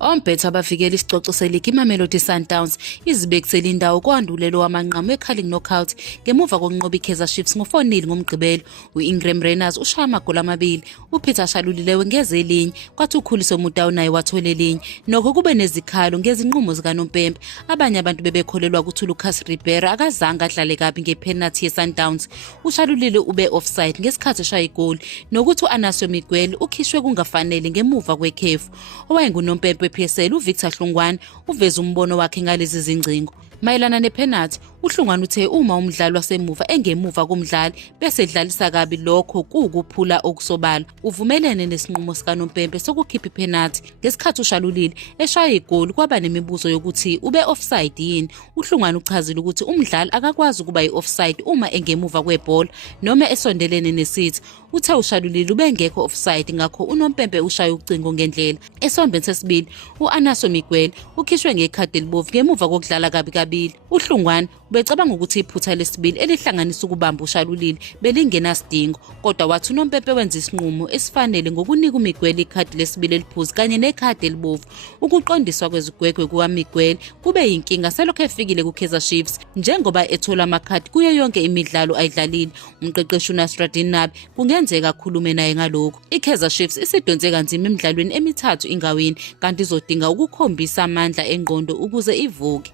Ompetha abavikela isicoco seligi iMamelodiSundowns izibekisela indawo kwandulelo wamanqamu ekhali knockout ngemuva kokunqoba iKaizer Chiefs ngo-4-0 ngomgqibelo. IqraamRayners ushaya amagoli amabili, uPeter Shalulile wengeze elinye, kwathi uKhuliso Mutawu naye wathola elinye. Nokho kube nezikhalo ngezinqumo zikaNompempe. Abanye abantu bebekholelwa ukuthi uLucas Ribeiro akazange adlale kabi ngepenalty yeSundowns. uShalulile ube offside ngesikhathi eshaya igoli, nokuthi u-InacioMiguel ukhishwe kungafanele ngemuva kwekhefu. OwayenguNompempe PSL uVictorHlungwani uveza umbono wakhe ngalezi zingcingo. Mayelana nepenalty, uHlungwani uthe uma umdlali wasemuva engemuva kumdlali bese edlalisa kabi lokho kuwukuphula okusobala. Uvumelene nesinqumo sikaNompempe sokukhipha ipenalty. Ngesikhathi uShalulile eshaya igoli kwaba nemibuzo yokuthi ube offside yini. uHlungwani uchazile ukuthi umdlali akakwazi ukuba yi-offside uma engemuva kwebhola noma esondelene nesithi. Uthe uShalulile ubengekho offside, ngakho uNompempe ushaya ucingo ngendlela. Esombeni sesibili, u-InacioMiguel ukhishwe ngekhadi elibovu ngemuva kokudlala kabi kabili. uHlungwani ubecabanga ukuthi iphutha lesibili elihlanganisa ukubamba uShalulile belingenasidingo, kodwa wathi uNompempe wenza isinqumo esifanele ngokunika uMiguel ikhadi lesibili eliphuzi kanye nekhadi elibovu. Ukuqondiswa kwezigwegwe kukaMiguel kube yinkinga selokhu efikile kuKaizer Chiefs njengoba ethola amakhadi kuyo yonke imidlalo ayidlalile. Umqeqeshi uNasruddin kungenzeka akhulume naye ngalokho. iKaizer Chiefs isidonse kanzima emidlalweni emithathu ingawini, kanti izodinga ukukhombisa amandla engqondo ukuze ivuke.